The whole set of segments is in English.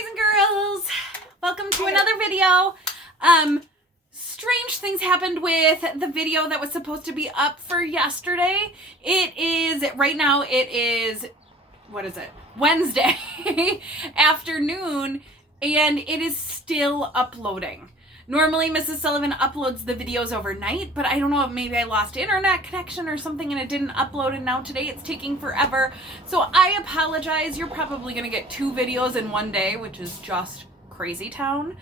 boys and girls, welcome to another video. Strange things happened with the video that was supposed to be up for yesterday. Right now it is, Wednesday afternoon, and it is still uploading. Normally Mrs. Sullivan uploads the videos overnight, but I don't know if maybe I lost internet connection or something and it didn't upload, and now today it's taking forever. So I apologize. You're probably going to get 2 videos in one day, which is just crazy town.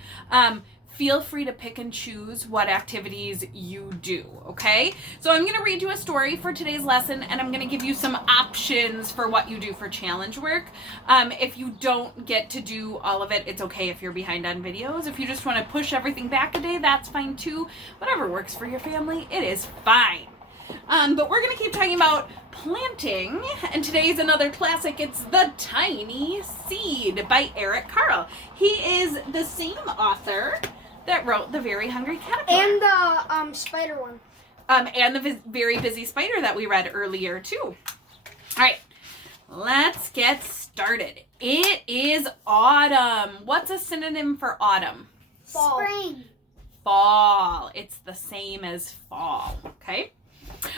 Feel free to pick and choose what activities you do, okay? So I'm going to read you a story for today's lesson, and I'm going to give you some options for what you do for challenge work. If you don't get to do all of it, it's okay if you're behind on videos. If you just want to push everything back a day, that's fine too. Whatever works for your family, it is fine. But we're going to keep talking about planting, and today's another classic. It's The Tiny Seed by Eric Carle. He is the same author that wrote The Very Hungry Caterpillar. And the spider one. And the Very Busy Spider that we read earlier too. All right, let's get started. It is autumn. What's a synonym for autumn? Fall. Spring. Fall. It's the same as fall, okay?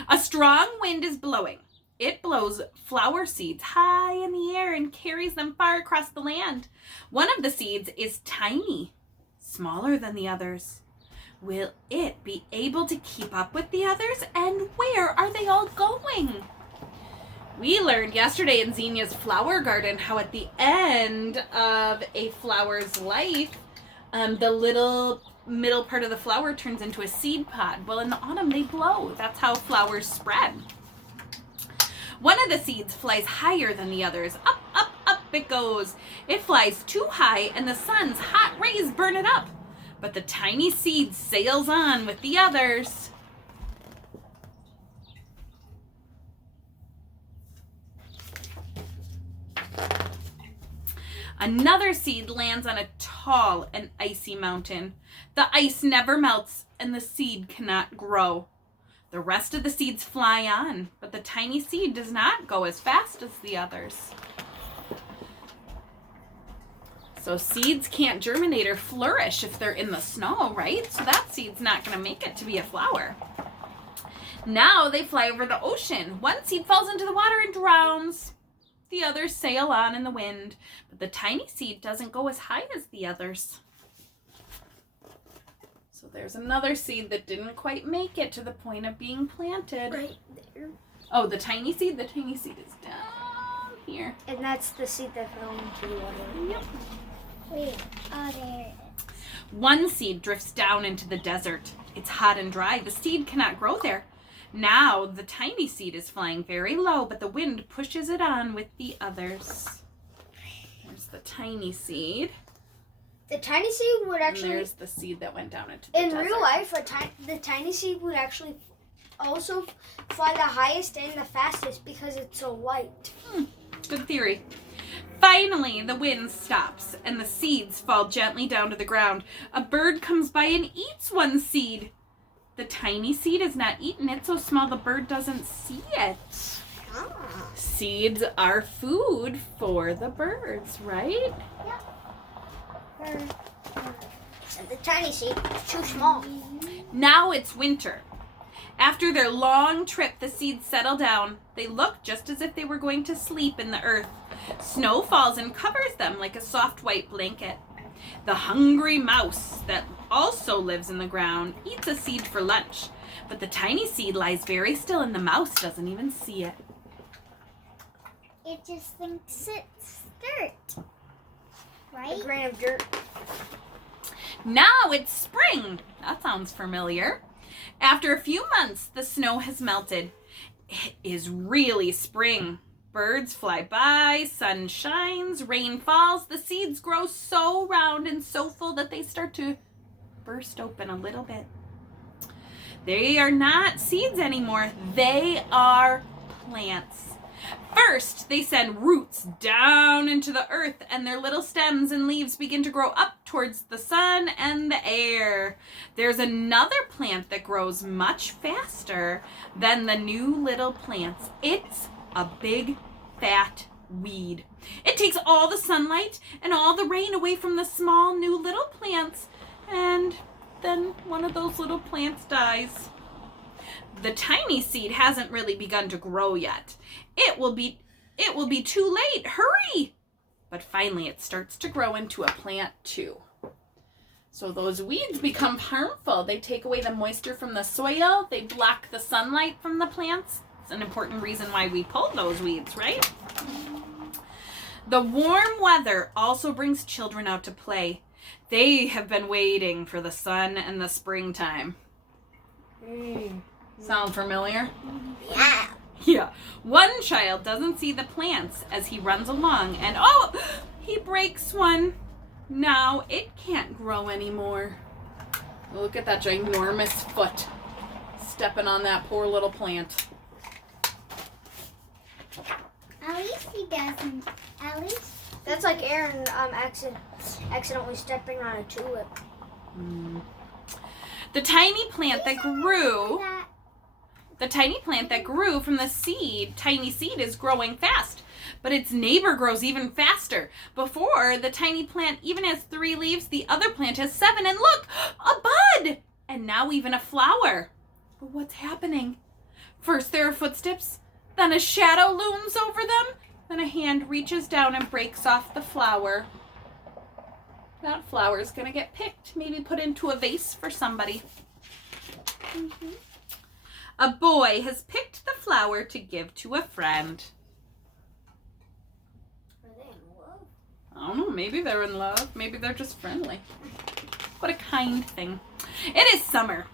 A strong wind is blowing. It blows flower seeds high in the air and carries them far across the land. One of the seeds is tiny, smaller than the others. Will it be able to keep up with the others? And where are they all going? We learned yesterday in Xenia's flower garden how at the end of a flower's life, the little middle part of the flower turns into a seed pod. Well, in the autumn, they blow. That's how flowers spread. One of the seeds flies higher than the others. Up, up, up it goes. It flies too high, and the sun's hot rays burn it up. But the tiny seed sails on with the others. Another seed lands on a tall and icy mountain. The ice never melts, and the seed cannot grow. The rest of the seeds fly on, but the tiny seed does not go as fast as the others. So seeds can't germinate or flourish if they're in the snow, right? So that seed's not going to make it to be a flower. Now they fly over the ocean. One seed falls into the water and drowns. The others sail on in the wind, but the tiny seed doesn't go as high as the others. So there's another seed that didn't quite make it to the point of being planted. Right there. Oh, the tiny seed? The tiny seed is down here. And that's the seed that fell into the water. Yep. Wait. Oh, there it is. One seed drifts down into the desert. It's hot and dry. The seed cannot grow there. Now the tiny seed is flying very low, but the wind pushes it on with the others. There's the tiny seed. The tiny seed would actually... And there's the seed that went down into the In desert. real life, the tiny seed would actually also fly the highest and the fastest because it's so light. Good theory. Finally, the wind stops and the seeds fall gently down to the ground. A bird comes by and eats one seed. The tiny seed is not eaten. It's so small the bird doesn't see it. Seeds are food for the birds, right? And the tiny seed is too small. Now it's winter. After their long trip, the seeds settle down. They look just as if they were going to sleep in the earth. Snow falls and covers them like a soft white blanket. The hungry mouse that also lives in the ground eats a seed for lunch, but the tiny seed lies very still and the mouse doesn't even see it. It just thinks it's dirt. Right? A grain of dirt. Now it's spring. That sounds familiar. After a few months, the snow has melted. It is really spring. Birds fly by, sun shines, rain falls. The seeds grow so round and so full that they start to burst open a little bit. They are not seeds anymore. They are plants. First, they send roots down into the earth, and their little stems and leaves begin to grow up towards the sun and the air. There's another plant that grows much faster than the new little plants. It's a big, fat weed. It takes all the sunlight and all the rain away from the small new little plants, and then one of those little plants dies. The tiny seed hasn't really begun to grow yet. It will be too late. Hurry! But finally it starts to grow into a plant too. So those weeds become harmful. They take away the moisture from the soil. They block the sunlight from the plants. It's an important reason why we pull those weeds, right? The warm weather also brings children out to play. They have been waiting for the sun and the springtime. Sound familiar? Yeah. Yeah. One child doesn't see the plants as he runs along and he breaks one. Now it can't grow anymore. Look at that ginormous foot stepping on that poor little plant. At least he doesn't. At least. That's like Aaron accidentally stepping on a tulip. The tiny plant that grew from the tiny seed is growing fast, but its neighbor grows even faster. Before the tiny plant even has 3 leaves, the other plant has 7, and look, a bud, and now even a flower. But what's happening? First there are footsteps, then a shadow looms over them, then a hand reaches down and breaks off the flower. That flower is going to get picked, maybe put into a vase for somebody. A boy has picked the flower to give to a friend. Are they in love? I don't know, maybe they're in love. Maybe they're just friendly. What a kind thing. It is summer.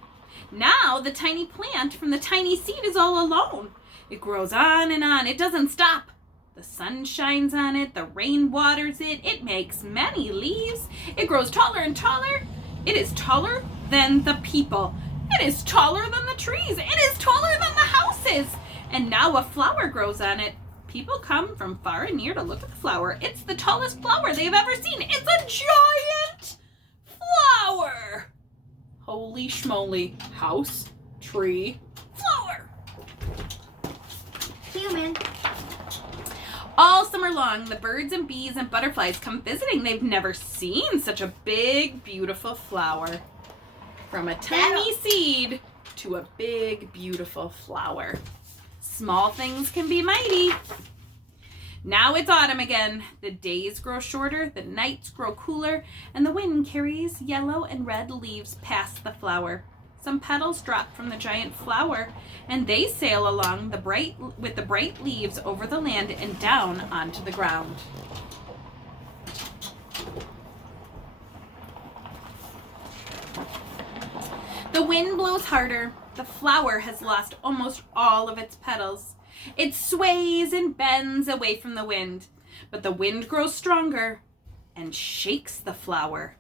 Now the tiny plant from the tiny seed is all alone. It grows on and on. It doesn't stop. The sun shines on it. The rain waters it. It makes many leaves. It grows taller and taller. It is taller than the people. It is taller than the trees. It is taller than the houses. And now a flower grows on it. People come from far and near to look at the flower. It's the tallest flower they've ever seen. It's a giant flower. Holy schmoly. House, tree, flower. Human. All summer long, the birds and bees and butterflies come visiting. They've never seen such a big, beautiful flower. From a tiny seed to a big, beautiful flower. Small things can be mighty. Now it's autumn again. The days grow shorter, the nights grow cooler, and the wind carries yellow and red leaves past the flower. Some petals drop from the giant flower, and they sail along with the bright leaves over the land and down onto the ground. The wind blows harder. The flower has lost almost all of its petals. It sways and bends away from the wind, but the wind grows stronger and shakes the flower.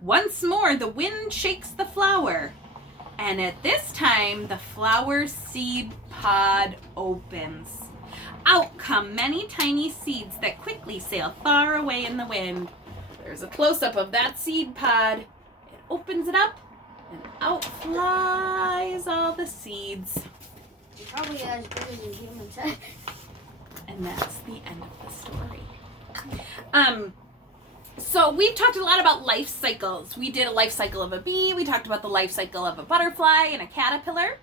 Once more, the wind shakes the flower. And at this time, the flower seed pod opens. Out come many tiny seeds that quickly sail far away in the wind. There's a close-up of that seed pod. It opens it up, and out flies all the seeds. You're probably as big as a human size. And that's the end of the story. So we've talked a lot about life cycles. We did a life cycle of a bee. We talked about the life cycle of a butterfly and a caterpillar.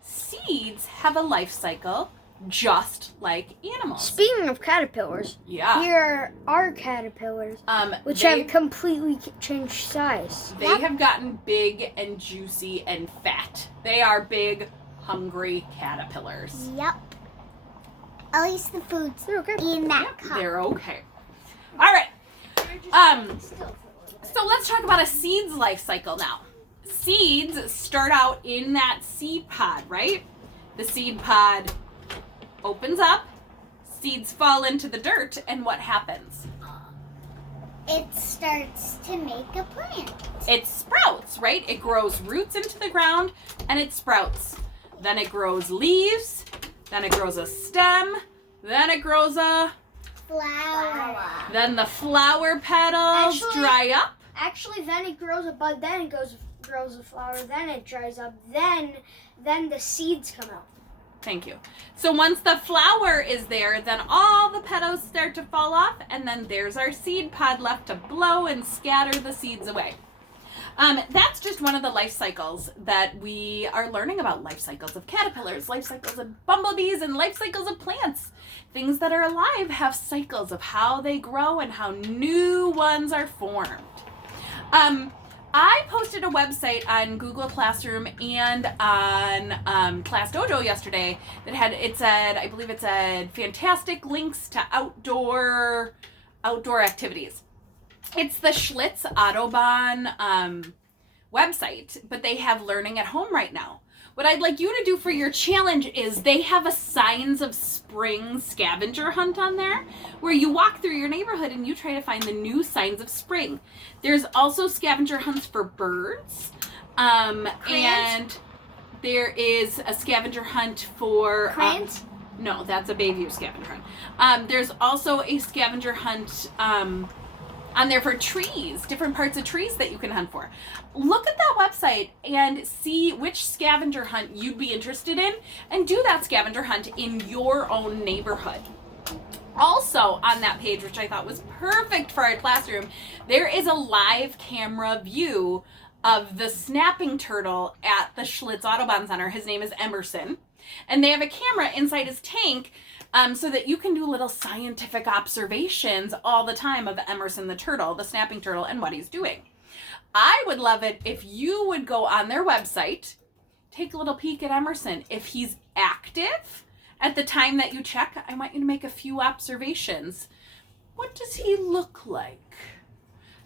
Seeds have a life cycle just like animals. Speaking of caterpillars, Yeah. here are caterpillars, which they have completely changed size. have gotten big and juicy and fat. They are big, hungry caterpillars. Yep. At least the food's in that cup. They're okay. All right. So let's talk about a seed's life cycle now. Seeds start out in that seed pod, right? The seed pod opens up, seeds fall into the dirt, and what happens? It starts to make a plant. It sprouts, right? It grows roots into the ground, and it sprouts. Then it grows leaves, then it grows a stem, then it grows a... Flower. Then the flower petals dry up. Actually, then it grows a bud, then it grows a flower, then it dries up, then the seeds come out. Thank you. So once the flower is there, then all the petals start to fall off, and then there's our seed pod left to blow and scatter the seeds away. That's just one of the life cycles that we are learning about. Life cycles of caterpillars, life cycles of bumblebees, and life cycles of plants. Things that are alive have cycles of how they grow and how new ones are formed. I posted a website on Google Classroom and on Class Dojo yesterday that I believe it said fantastic links to outdoor activities. It's the Schlitz Autobahn website, but they have learning at home right now. What I'd like you to do for your challenge is they have a Signs of Spring scavenger hunt on there where you walk through your neighborhood and you try to find the new signs of spring. There's also scavenger hunts for birds. And there is a scavenger hunt for... Crayons? No, that's a Bayview scavenger hunt. There's also a scavenger hunt on there for trees, different parts of trees that you can hunt for. Look at that website and see which scavenger hunt you'd be interested in and do that scavenger hunt in your own neighborhood. Also on that page, which I thought was perfect for our classroom, there is a live camera view of the snapping turtle at the Schlitz Autobahn Center. His name is Emerson. And they have a camera inside his tank so that you can do little scientific observations all the time of Emerson the turtle, the snapping turtle, and what he's doing. I would love it if you would go on their website, take a little peek at Emerson. If he's active at the time that you check, I want you to make a few observations. What does he look like?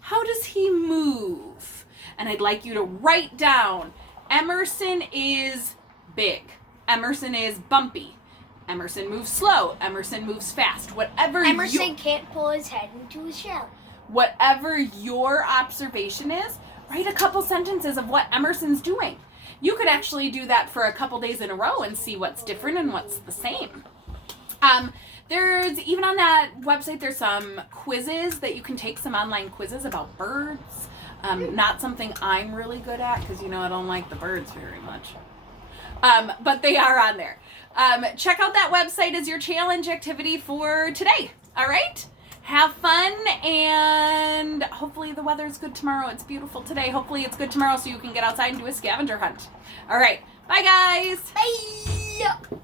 How does he move? And I'd like you to write down, Emerson is big. Emerson is bumpy. Emerson moves slow. Emerson moves fast. Emerson can't pull his head into his shell. Whatever your observation is, write a couple sentences of what Emerson's doing. You could actually do that for a couple days in a row and see what's different and what's the same. There's, even on that website, there's some quizzes that you can take, some online quizzes about birds. Not something I'm really good at because, I don't like the birds very much. But they are on there. Check out that website as your challenge activity for today. All right? Have fun, and hopefully the weather's good tomorrow. It's beautiful today. Hopefully it's good tomorrow so you can get outside and do a scavenger hunt. All right. Bye, guys. Bye.